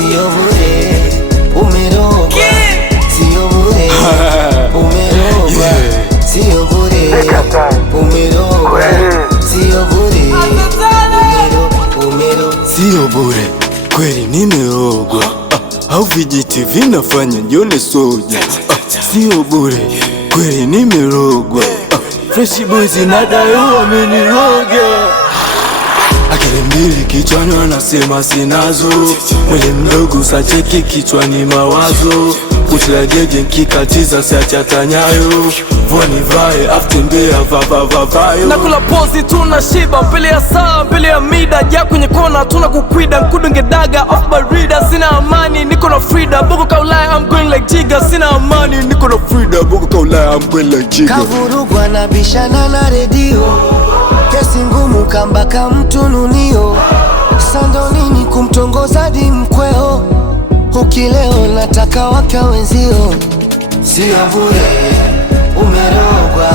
sio bure, umerogwa. Sio bure, umerogwa. Sio bure, umerogwa. Sio bure, sio bure, kweli nimerogwa. Au vijiti vinafanya nione soja. Sio bure, kweli nimerogwa. Fresh boys inadai wameniroga. Akili mbili kichwani wanasema sinazo, mwili mdogo sacheki kichwani mawazo. Kutila gege nkikatiza siachata nyayo, vwani vae aftembea vavayo. Nakula pozi tunashiba, mbele ya saa, mbele ya mida. Ja kwenye kona tuna kukwida, mkudu ngedaga off my reader. Sina amani, niko na Frida, Bogo kaulaya I'm going like Jiga. Sina amani, niko na Frida, Bogo kaulaya I'm going like Jiga. kavurugwa na bishana na redio, kesi ngumu kambaka mtununio. Sando nini kumtongoza di mkweo, ukileo nataka waka wenzio. Sio bure, umerogwa.